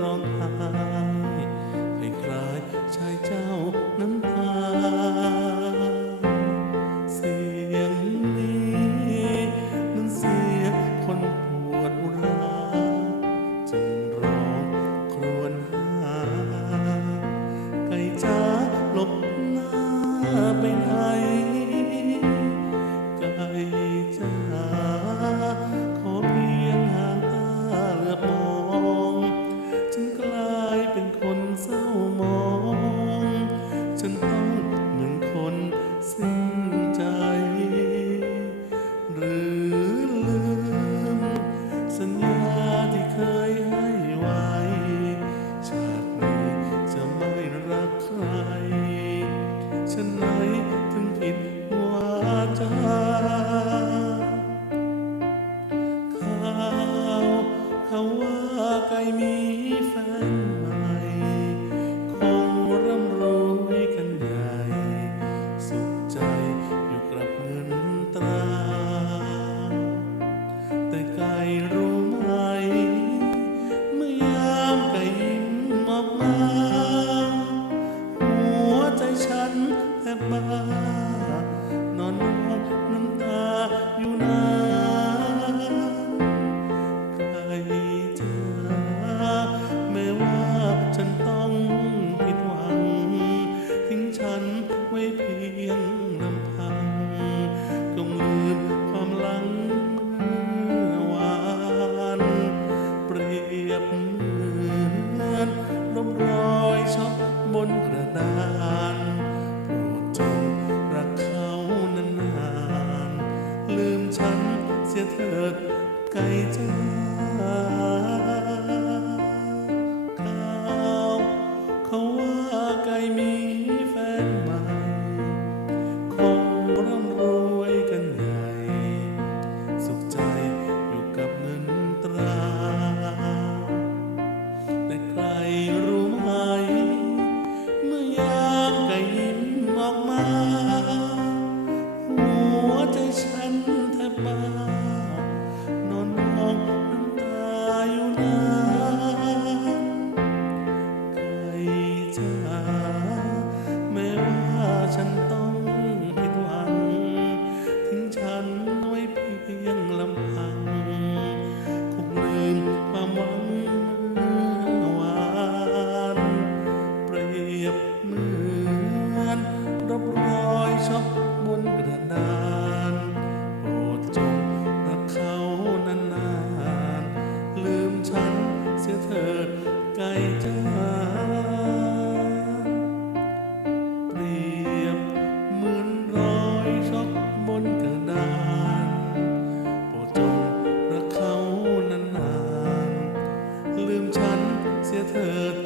ร้องไห้คลายๆชายเจ 一份 บเหมือนลมรอยช็อกบนกระดานโปรดจงรักเขานานๆลืมฉันเสียเถิดไกลจ้า Amen. ไกลจ้าเปรียบเหมือนรอยช็อกบนกระดานโปรดจงรักเขานานๆลืมฉันเสียเถิด